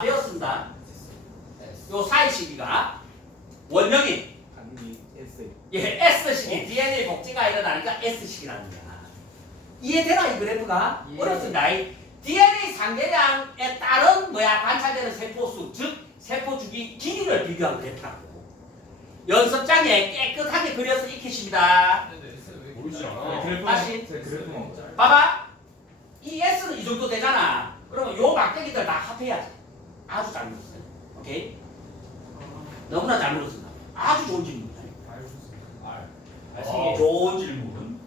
되었습니다. 요 사이 시기가 단위 S 예, S식이 DNA 복제가 일어나니까 S식이라는 거야. 이해되나 이 그래프가? 예. 어렵습니다. 이 DNA 상대량에 따른 뭐야 관찰되는 세포 수 즉 세포 주기 길이를 비교한 그래프라고. 연습장에 깨끗하게 그려서 익히십니다. 모르지 네, 않아. 그래프 다시. 봐봐. 이 S는 이 정도 되잖아. 그러면 요 막대기들 다 합해야지. 아주 잘 물었어요. 오케이? 너무나 잘 물었습니다. 아주 좋은 질문이다. 어. 좋은 질문.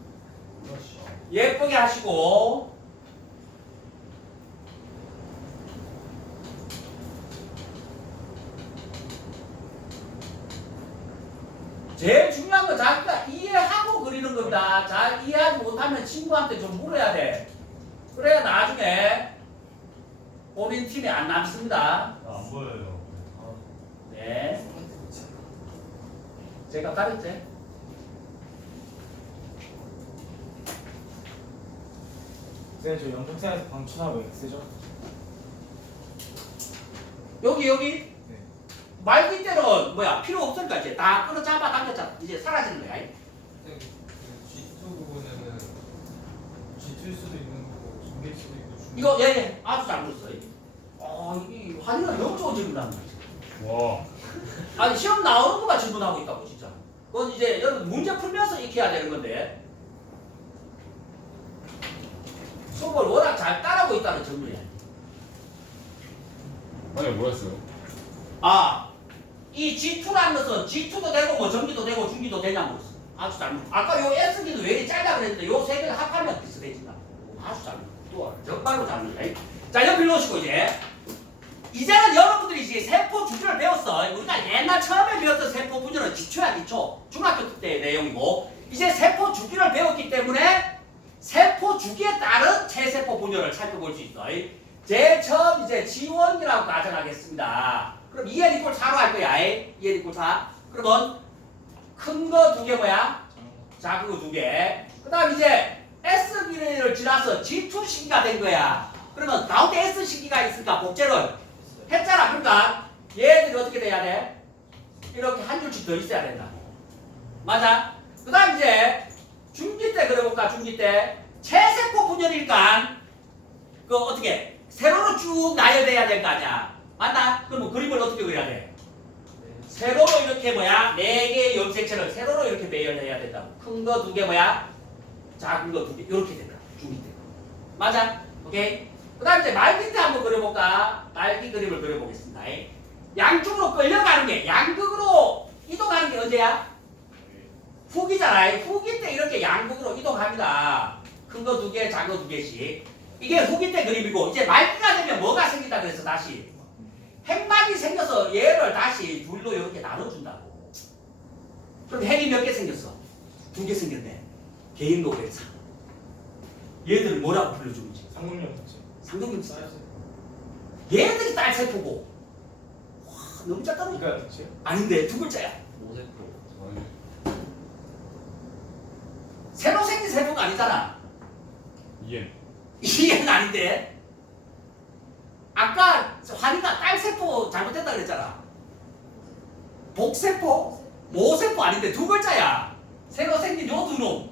예쁘게 하시고 제일 중요한 건 자기가 이해하고 그리는 겁니다. 잘 이해하지 못하면 친구한테 좀 물어야 돼. 그래야 나중에 본인 팀에 안 남습니다. 안 보여요. 네. 제가 가르쳤지? 선생님 저 영통사에서 방추사 왜 X죠? 여기 여기 네. 말기 때는 뭐야 필요 없으니까 이제 다 끌어 잡아 당겼잖아 이제 사라지는 거야 G2 부분에는 G2일 수도 있는 거고 중계일 수도 있고 중계 이거 예예 아주 잘 물었어요 환희가 너무 좋은 질문하는 거지 와. 아니 시험 나오는 것만 질문하고 있다고 진짜 그건 이제 여러분 문제 풀면서 익혀야 되는 건데 수업을 워낙 잘 따라고 있다는 점이야 아니 뭐였어요? 아, 이 G2라는 것은 G2도 되고 뭐 전기도 되고 중기도 되냐 물었어. 아주 잘 물었어. 아까 요 S기는 왜 이리 짧다 그랬는데 요 세 개를 합하면 비슷해진다. 아주 잘 물었어. 또 정말로 잘 물었어. 자, 옆에 놓으시고 이제 이제는 여러분들이 이제 세포 주기를 배웠어. 우리가 옛날 처음에 배웠던 세포 분열은 기초야 기초. 중학교 때의 내용이고 이제 세포 주기를 배웠기 때문에 세포 주기에 따른 체세포 분열을 살펴볼 수 있어. 제일 처음 이제 지원이라고 가정하겠습니다. 그럼 2L 이꼴 4로 할 거야. 2L 이꼴 4. 그러면 큰 거 두 개 뭐야? 작은 거 두 개. 그 다음 이제 S기를 지나서 G2 시기가 된 거야. 그러면 가운데 S 시기가 있으니까 복제를 했잖아. 그러니까 얘들이 어떻게 돼야 돼? 이렇게 한 줄씩 더 있어야 된다. 맞아? 그 다음 이제 중기 때 그려볼까? 중기 때 체세포 분열일까? 그 어떻게 세로로 쭉 나열돼야 될 거 아니야 맞나? 그럼 뭐 그림을 어떻게 그려야 돼? 세로로 이렇게 뭐야 네 개의 염색체를 세로로 이렇게 매열해야 된다고 큰거 두 개 뭐야 작은 거 두 개 이렇게 된다 중기 때 맞아? 오케이 그 다음 이제 말기 때 한번 그려볼까 말기 그림을 그려보겠습니다 양쪽으로 끌려가는 게 양극으로 이동하는 게 언제야? 후기잖아 후기 때 이렇게 양극으로 이동합니다 큰 거 두 개 작은 거 두 개씩 이게 후기 때 그림이고 이제 말기가 되면 뭐가 생긴다 그래서 다시 핵막이 생겨서 얘를 다시 둘로 이렇게 나눠준다고. 그럼 핵이 몇 개 생겼어? 두 개 생겼네. 개인 노벨상. 얘들을 뭐라고 불러주는지. 상공력 자체. 상동임사. 얘들이 딸 세포고. 와 너무 작다니까. 그러니까. 아닌데 두 글자야. 아니. 새로 생긴 세포가 아니잖아. 이엔. 이해는 아닌데. 아까 환희가 딸 세포 잘못됐다 그랬잖아. 복세포? 모세포 아닌데 두 글자야. 새로 생긴 요 두 놈.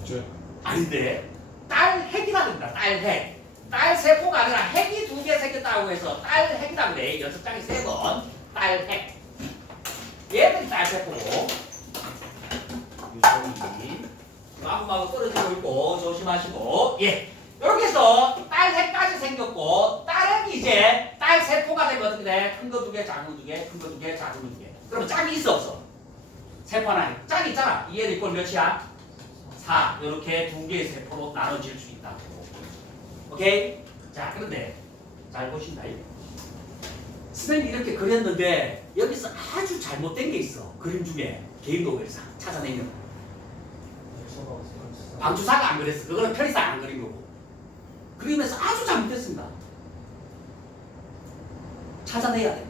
있죠? 아닌데. 딸 핵이라 그런다. 딸 핵. 딸 세포가 아니라 핵이 두 개 생겼다고 해서 딸 핵이라 그래. 연습장에 세 번. 딸 핵. 얘들이 딸 세포고. 유성이. 마구마구 떨어지고 있고 조심하시고. 예. 해서 딸 핵까지 생겼고 딸 핵이 이제 딸 세포가 어떻게 돼? 큰거 두 개, 작은 거 두 개, 큰 거 두 개, 작은 거 두 개. 그러면 짝이 있어 없어? 세포 하나 짝이 있잖아. 이해를 이꼴 몇이야? 4. 이렇게 두 개의 세포로 나눠질 수 있다고. 오케이? 자, 그런데 잘 보신다. 선생님이 이렇게 그렸는데 여기서 아주 잘못된 게 있어. 그림 중에 개인 노벨상 찾아내면 방주사가 안 그랬어. 그거는 편의상 안 그린 거고. 그림에서 아주 잘못됐습니다. 찾아내야 돼.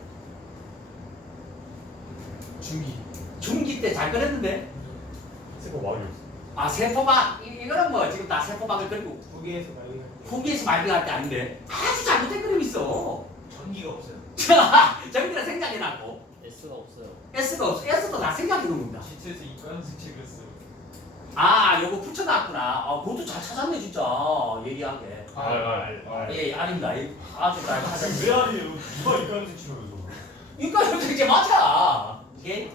중기 중기 때 잘 그렸는데 세포 없어. 아 세포막 이- 이거는 뭐 지금 다 세포막을 그리고 두 개에서 말리가 후기에서 말빙할 때 아닌데 아주 잘못된 그림이 있어. 전기가 없어요. 전기가 생각해놨고 S가 없어요. S가 없어. S도 다 생각해놓은 겁니다. G2에서 이과현승 책이었어요. 아, 요거 붙여놨구나. 아, 그것도 잘 찾았네, 진짜. 예리하게. 알, 알, 알. 예, 예, 아닙니다. 예, 아주 잘 찾았네. 왜 아니에요? 누가 이과현생 치료면서? 이거 이제 맞아. 개,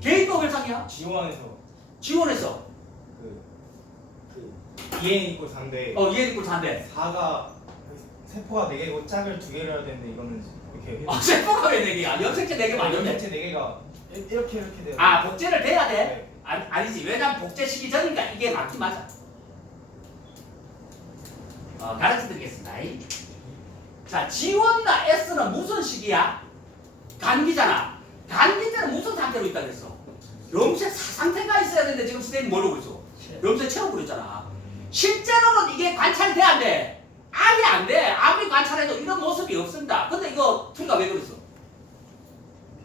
개인도 결상이야. 지원에서 지원해서. 그, 그 2N 있고 4인데 어, 얘 듣고 잔대. 4가 세포가 4개고 짝을 2개를 해야 되는데 이거는 이렇게 아, 세포가 왜 4개야? 연색체 4개 맞는데? 전체 4개가 이렇게 이렇게 돼요. 아, 복제를 돼야 돼? 네. 아니, 아니지. 왜냐면 복제 시기 전이니까 이게 맞긴 맞아. 어, 가르쳐 드리겠습니다. 이. 자, G1나 S는 무슨 식이야? 감기잖아. 감기 때는 무슨 상태로 있다 그랬어? 염색 사- 상태가 있어야 되는데 지금 선생님 뭐라고 그랬어? 염색 채워 그랬잖아. 실제로는 이게 관찰이 돼, 안 돼? 아예 안 돼. 아무리 관찰해도 이런 모습이 없습니다. 근데 이거 투리가 왜 그랬어?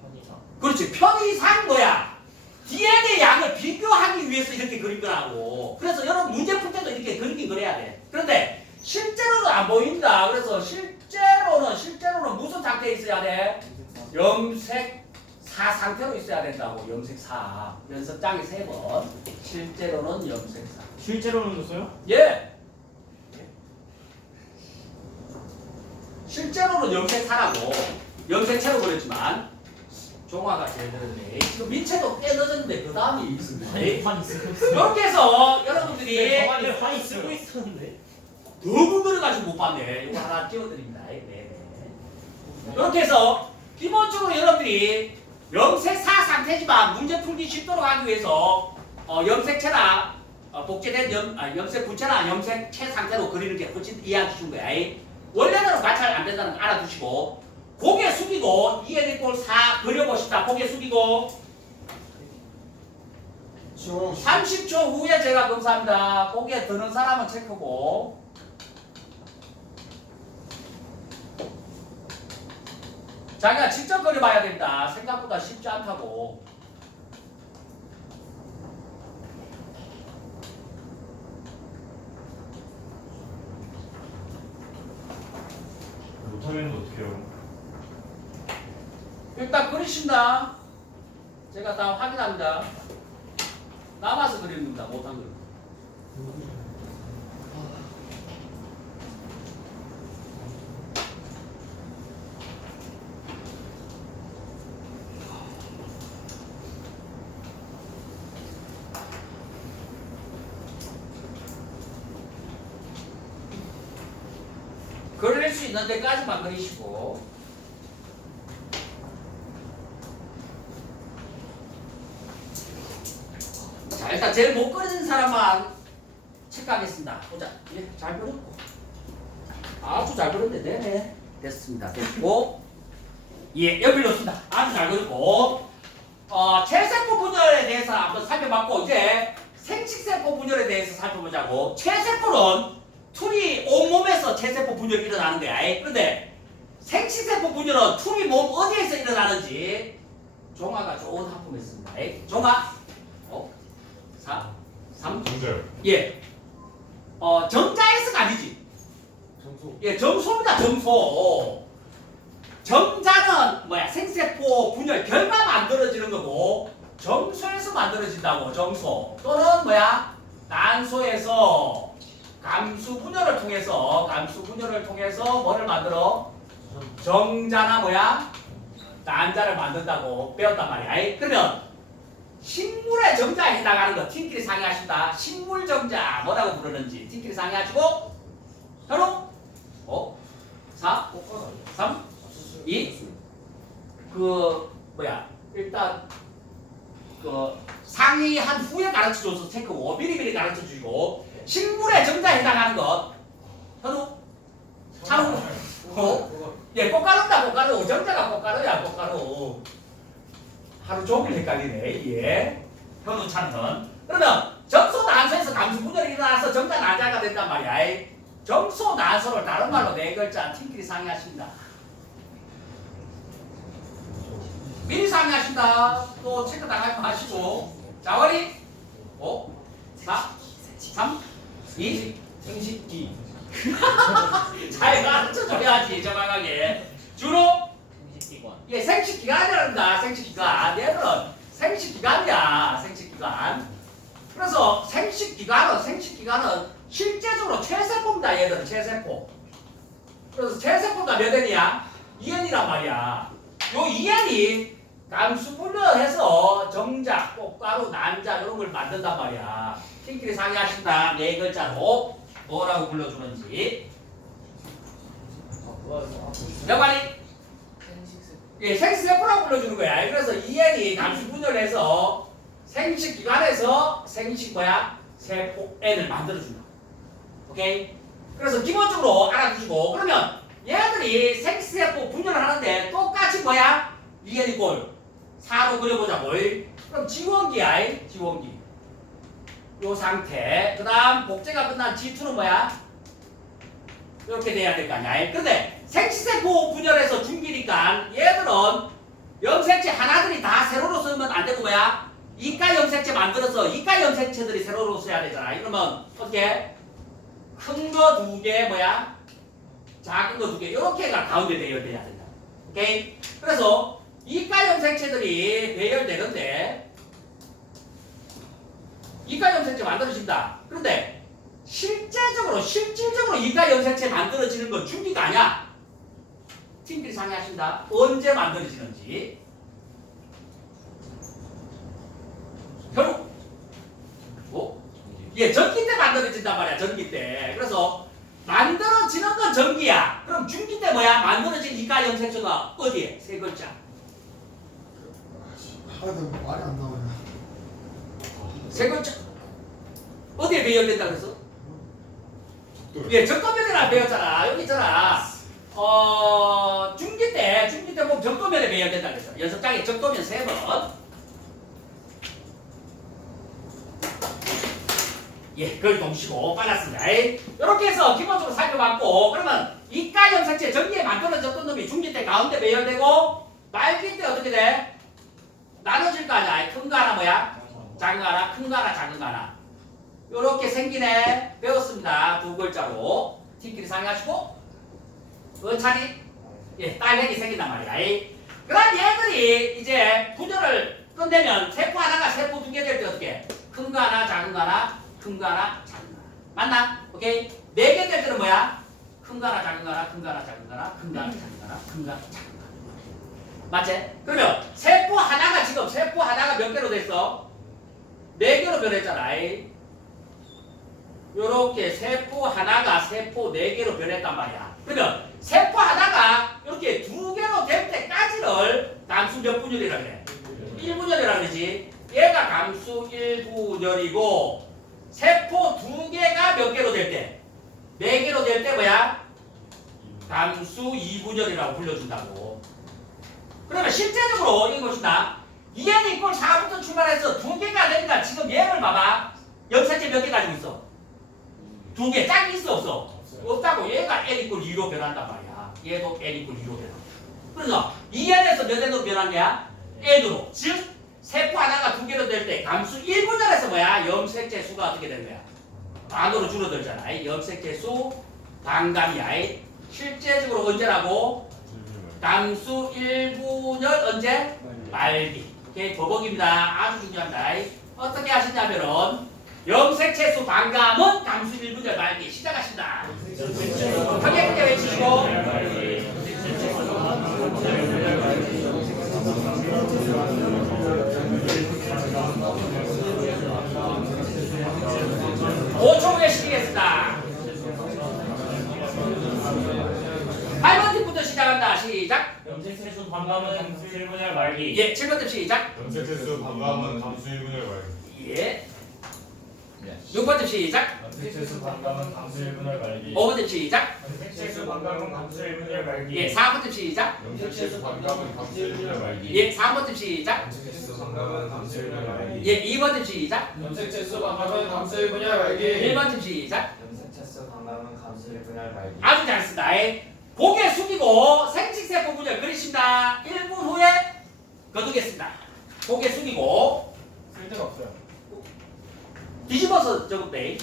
편의상. 그렇지. 편의상 뭐야? DNA 양을 비교하기 위해서 이렇게 그린 거라고. 그래서 여러분 문제 풀 때도 이렇게 그리긴 그래야 돼. 그런데 실제로는 안 보인다. 그래서 실제로는 실제로는 무슨 상태에 있어야 돼? 염색 사 상태로 있어야 된다고. 염색 사. 연습장에 세 번. 실제로는 염색 사. 실제로는 줬어요? 예. 실제로는 염색사라고 염색체로 그랬지만 종화가 제일 늦었네. 지금 민채도 꽤 늦었는데 그 다음이 있습니다. 많이 쓰고 있어요. 이렇게 해서 여러분들이 많이 많이 쓰고 있었는데. 너무 늘어가지고 못 봤네. 이거 하나 띄워드립니다. 네, 네. 이렇게 해서 기본적으로 여러분들이 염색사 상태지만 문제 풀기 쉽도록 하기 위해서 어, 염색체나 어, 복제된 염, 아, 염색 분체나 염색체 상태로 그리는 게 훨씬 이해하기 쉬운 거야. 이. 원래대로 관찰 안 된다는 거 알아두시고 고개 숙이고 2n 이꼴 4 그려보십니다. 고개 숙이고 30초 후에 제가 검사합니다. 고개 드는 사람은 체크고 자기가 직접 그려봐야 된다. 생각보다 쉽지 않다고. 못하면 어떡해요? 일단 그리신다. 제가 다 확인합니다. 남아서 그리는 겁니다. 못한 걸. 그릴 수 있는 데까지만 그리시고. 자 일단 제일 못 그리는 사람만 체크하겠습니다. 보자. 예, 잘 그렸고. 아주 잘 그렸는데 네네. 됐습니다. 됐고. 예 여기 놓습니다. 아주 잘 그렸고. 어, 체세포 분열에 대해서 한번 살펴봤고 이제 생식세포 분열에 대해서 살펴보자고. 체세포는 툴이 온몸에서 체세포 분열이 일어나는 거야 그런데 생식세포 분열은 툴이 몸 어디에서 일어나는지 종아가 좋은 하품했습니다 종아 어? 4 3 정자요. 예. 어, 정자에서가 아니지. 점수. 예, 점소입니다, 점소. 정자는 뭐야? 생세포 분열 결과 만들어지는 거고 점소에서 만들어진다고 점소 또는 뭐야? 난소에서 감수 분열을 통해서 감수 분열을 통해서 뭐를 만들어? 정자나 뭐야? 난자를 만든다고 배웠단 말이야. 그러면 식물의 정자에 해당하는 거 팀끼리 상의하신다. 식물 정자 뭐라고 부르는지 팀끼리 상의하시고 바로 5, 4, 3, 2, 그 뭐야 일단 그 상의한 후에 가르쳐 줘서 체크고 미리미리 가르쳐 주고 식물의 정자에 해당하는 것. 현우? 차로 어? 예 꽃가루다 꽃가루. 정자가 꽃가루야 꽃가루. 하루 종일 헷갈리네 예 현우 차는? 그러면 정소 난소에서 감수 분열이 일어나서 정자 난자가 된단 말이야. 이 정소 난소를 다른 말로 네 글자 팀끼리 상의하십니다. 미리 상의하신다. 또 체크 당하지 마시고. 자원이 5 4 3 2 생식기. 잘 가르쳐줘야지 정확하게. 주로 생식기관. 이게 생식기관이란다 생식기관 얘들은 생식기관이야 생식기관. 그래서 생식기관은 생식기관은 실제적으로 최세포입니다 얘들은 최세포. 그래서 최세포가 몇 N이야? 2N이란 말이야. 요 2N이 감수 분열해서 정자, 꽃가루, 난자 이런 걸 만든단 말이야 팀끼리 상의하신다 네 글자로 뭐라고 불러주는지 명관이 예, 생세포라고 불러주는 거야. 그래서 EN이 감수 분열해서 생식 기관에서 생식 뭐야? 세포 N을 만들어준다. 오케이? 그래서 기본적으로 알아두시고 그러면 얘들이 생세포 분열을 하는데 똑같이 뭐야? EN이 꼴 4로 그려보자고. 그럼 지원기야, 지원기. 요 상태. 그 다음 복제가 끝난 G2는 뭐야? 이렇게 돼야 될 거 아니야. 근데 생식세포 분열해서 중기니까 얘들은 염색체 하나들이 다 세로로 쓰면 안 되고 뭐야? 이가 염색체 만들어서 이가 염색체들이 세로로 써야 되잖아. 이러면 어떻게? 큰 거 두 개 뭐야? 작은 거 두 개. 이렇게가 가운데 배열돼야 된다. 오케이? 그래서 이가 염색체들이 배열되는데 이가 염색체 만들어진다. 그런데 실제적으로 실질적으로 이가 염색체 만들어지는 건 중기가 아니야. 팀끼리 상의하신다. 언제 만들어지는지. 결국 뭐? 예, 전기 때 만들어진단 말이야. 전기 때. 그래서 만들어지는 건 전기야. 그럼 중기 때 뭐야? 만들어진 이가 염색체가 어디에? 세 글자. 아, 나 말이 안 나와요. 세 글자. 어디에 배열된다 그랬어? 예, 적도면이라 배웠잖아. 여기 있잖아. 어, 중기 때, 중기 때 보면 적도면에 배열된다 그랬어. 연습장에 적도면 세 번. 예, 그걸 동시고 빨랐습니다. 이렇게 해서 기본적으로 살펴봤고, 그러면 이가 염색체 전기에 만들어졌던 놈이 중기 때 가운데 배열되고, 말기 때 어떻게 돼? 나눠질 거 아니야. 큰 거 하나 뭐야? 작은 거 하나, 큰 거 하나, 작은 거 하나. 생기네. 배웠습니다. 두 글자로. 팀끼리 상의하시고, 은찬이, 예, 딸내기 생긴단 말이야. 그 다음 얘들이 이제 분열을 끝내면 세포 하나가 세포 두 개 될 때 어떻게? 큰 거 하나, 작은 거 하나, 큰 거 하나, 작은 거 하나. 맞나? 오케이? 네 개 될 때는 뭐야? 큰 거 하나, 작은 거 하나, 큰 거 하나, 작은 거 하나, 큰 거 하나, 작은 거 하나, 큰 거 하나, 작은 거 하나. 맞지? 그러면 세포 하나가 지금 세포 하나가 몇 개로 됐어? 네 개로 변했잖아. 요렇게 세포 하나가 세포 네 개로 변했단 말이야. 그러면 세포 하나가 이렇게 두 개로 될 때까지를 감수 몇 분열이라 그래? 1분열이라 그러지. 얘가 감수 1분열이고 세포 두 개가 몇 개로 될 때? 네 개로 될 때 뭐야? 감수 2분열이라고 불러준다고. 그러면 실제적으로 이거 보신다. 2n 이꼴 4부터 출발해서 두 개가 되니까 지금 얘를 봐봐. 염색체 몇 개 가지고 있어? 두 개. 짝이 있어 없어? 없다고. 얘가 n 이꼴 2로 변한단 말이야. 얘도 n 이꼴 2로 변한다. 그래서 2n에서 몇 n으로 변한 거야? n으로. 즉 세포 하나가 두 개로 될 때 감수 1분열에서 뭐야? 염색체 수가 어떻게 되는 거야? 반으로 줄어들잖아. 이 염색체 수 반감이야. 이 실제적으로 언제라고? 감수 1분열 언제? 말기. 오케이, 버벅입니다. 아주 중요합니다. 어떻게 하시냐면은 염색체 수 반감은 감수 1분열 말기 시작하신다. 크게 크게 외치시고 5초 후에 시키겠습니다. 8번 팀부터 시작한다. 시작. 염색체수 반감은 1분열 말기. 예, 7번 팀 시작. 염색체수 반감은 감수 1분열 말기. 예. 6번 팀 시작. 염색체수 반감은 감수 1분열 말기. 5번 팀 시작. 염색체수 반감은 감수 1분열 말기. 예, 4번 팀 시작. 염색체수 반감은 감수 1분열 말기. 예, 3번 팀 시작. 염색체수 반감은 감수 1분열 말기. 예, 2번 팀 시작. 염색체수 반감은 감수 1분열 말기. 1번 팀 시작. 염색체수 반감은 감수를 분할 말기. 아주 잘했습니다. 예. 고개 숙이고 생식세포 분열 그리신다. 1분 후에 거두겠습니다. 고개 숙이고 쓸 데가 없어요. 뒤집어서 적었대.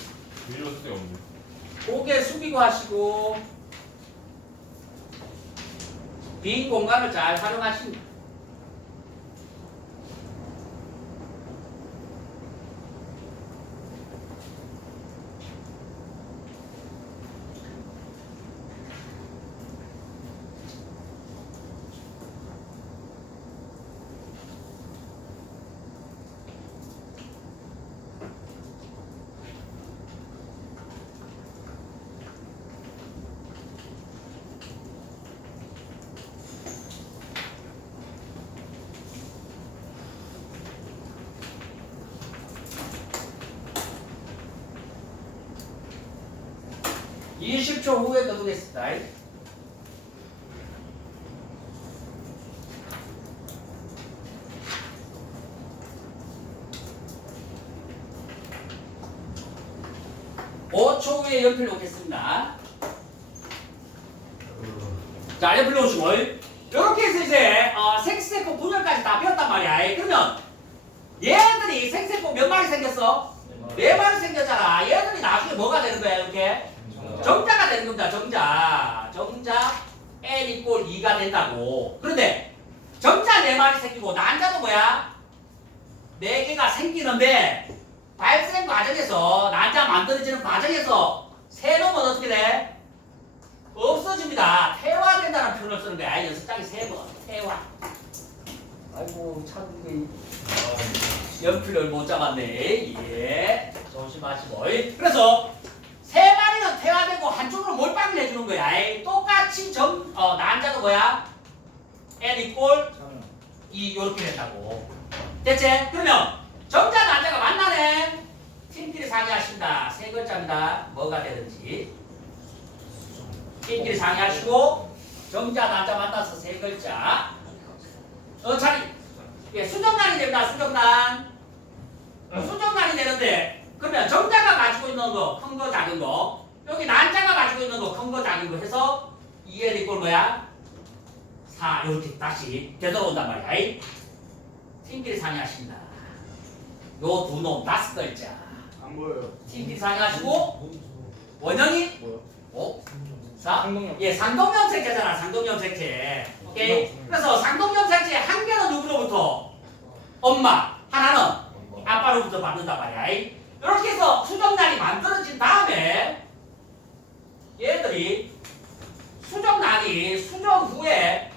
밀로 쓸데없네. 고개 숙이고 하시고 빈 공간을 잘 활용하신 20초 후에 거두겠습니다. 5초 후에 연필 놓겠습니다. 자, 연필 놓으시고, 이렇게 해서 이제 어, 생세포 분열까지 다 배웠단 말이야. 예, 그러면 얘들이 생색고 몇 마리 생겼어? 네, 네 마리 생겼잖아. 얘들이 나중에 뭐가 되는 거야, 이렇게? 정자가 되는 겁니다. 정자. 정자 n 이꼴 2가 된다고. 그런데 정자 네 마리 생기고 난자도 뭐야? 네 개가 생기는데 발생 과정에서 난자 만들어지는 과정에서 새놈은 어떻게 돼? 없어집니다. 퇴화된다는 표현을 쓰는 거야. 연습장에 세 번. 퇴화. 아이고 참 이게 연필을 못 잡았네. 예. 조심하시고. 그래서 세 마리는 퇴화되고 한쪽으로 몰빵을 해주는 거야. 에이, 똑같이 점, 어, 난자도 뭐야? N 이꼴 이 요렇게 된다고. 됐지? 그러면 정자 난자가 만나네. 팀끼리 상의하신다. 세 글자입니다. 뭐가 되든지. 팀끼리 상의하시고 정자 난자 만나서 세 글자. 어 자리. 예, 수정란이 됩니다. 수정란. 어, 수정란이 되는데 그러면 정자가 가지고 있는 거, 큰 거, 작은 거, 여기 난자가 가지고 있는 거, 큰 거, 작은 거 해서 2L 이꼴 뭐야? 4 이렇게 다시 되돌아온단 말이야. 이 팀끼리 상의하십니다. 요 두 놈 다섯 글자. 안 보여요. 팀끼리 상의하시고 원형이 뭐요? 5, 4, 상동형. 예, 상동염 색채잖아. 상동염 색채. 오케이. 그래서 상동염 색채 한 개는 누구로부터? 엄마. 하나는 아빠로부터 받는단 말이야. 이렇게 해서 수정란이 만들어진 다음에 얘들이 수정란이 수정 후에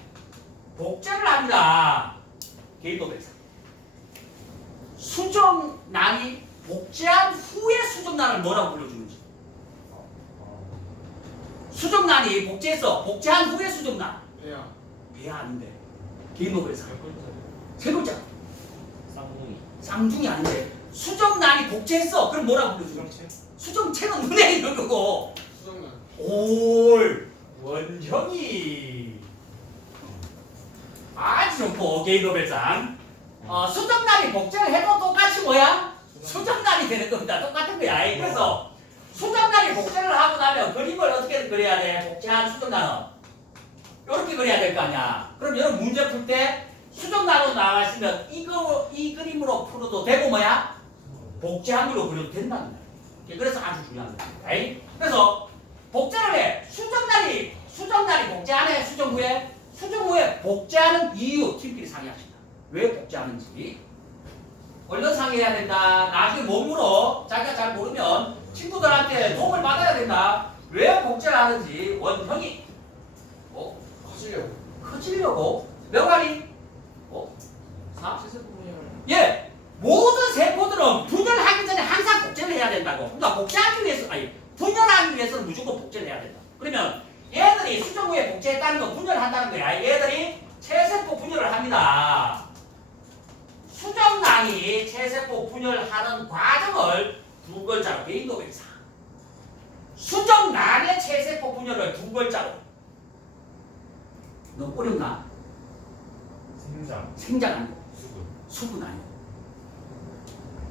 복제를 합니다. 개인도백사. 수정란이 복제한 후에 수정란을 뭐라고 불러주는지. 수정란이 복제해서 복제한 후에 수정란. 왜요? 배 아닌데. 개인도백사. 세 글자. 쌍둥이 아닌데 수정란이 복제했어. 그럼 뭐라고 불러주는지. 수정체? 수정체는 눈에 있는 거고 수정란. 올 원형이 아주 좋고 개인노벨상 어, 수정란이 복제를 해도 똑같이 뭐야? 수정란이 되는 겁니다. 똑같은 거야. 그래서 수정란이 복제를 하고 나면 그림을 어떻게 그려야 돼? 복제한 수정란은 이렇게 그려야 될 거 아니야. 그럼 여러분 문제 풀 때 수정란으로 나가시면 이거 이 그림으로 풀어도 되고 뭐야? 복제한 걸로 그려도 된다는 거야. 그래서 아주 중요한 거야. 그래서 복제를 해. 수정란이 수정란이 복제 안 해. 수정 후에 수정 후에 복제하는 이유 팀끼리 상의하십니다. 왜 복제하는지 얼른 상의해야 된다. 나중에 몸으로 자기가 잘 모르면 친구들한테 도움을 받아야 된다. 왜 복제를 하는지 원형이 어? 커지려고. 커지려고 명활이 어? 사? 세세포 분열. 예, 모든 세포들은 분열하기 전에 항상 복제를 해야 된다고. 그러니까 복제하기 위해서, 아니, 분열하기 위해서는 무조건 복제를 해야 된다. 그러면 얘들이 수정 후에 복제했다는 건 분열한다는 거야. 얘들이 체세포 분열을 합니다. 수정란이 체세포 분열하는 과정을 두 글자로 개인도 백사. 수정란의 체세포 분열을 두 글자로. 너무 어렵나? 생장 생장 아니고. 수분 수분 아니고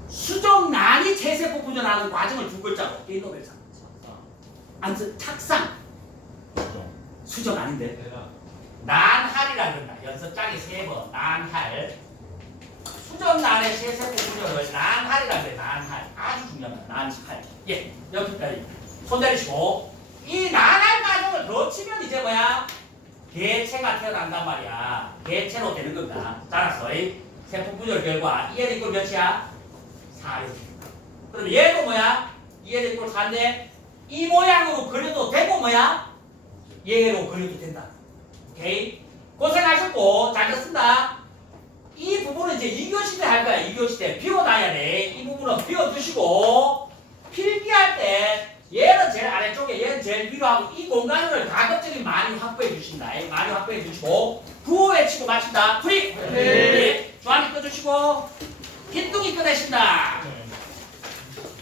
수정란이 체세포 분열하는 과정을 두 글자로. 개인노벨상. 안쓰 착상. 수정 아닌데. 난할이라 그런다. 연습장에 세번. 난할. 수정란의 체세포 분열을 난할이라 그래 난할. 아주 중요합니다. 난할. 예 여기까지. 손 내리시고 이 나날 과정을 거치면 이제 뭐야? 개체가 태어난단 말이야. 개체로 되는 겁니다. 따라서 이 세포 분열 결과 2L 이꼴 몇이야? 4를 그럼 얘도 뭐야? 2L 이꼴 4인데 이 모양으로 그려도 되고 뭐야? 얘로 그려도 된다. 오케이? 고생하셨고 잘 됐습니다. 이 부분은 이제 2교시 때할 거야. 2교시 때 비워놔야 돼. 이 부분은 비워두시고 필기할 때 얘는 제일 아래쪽에 얘는 제일 위로 하고 이 공간을 가급적이 많이 확보해 주신다. 많이 확보해 주시고 구호 외치고 마친다. 프리! 네. 주한이 꺼주시고 개똥이 꺼내신다.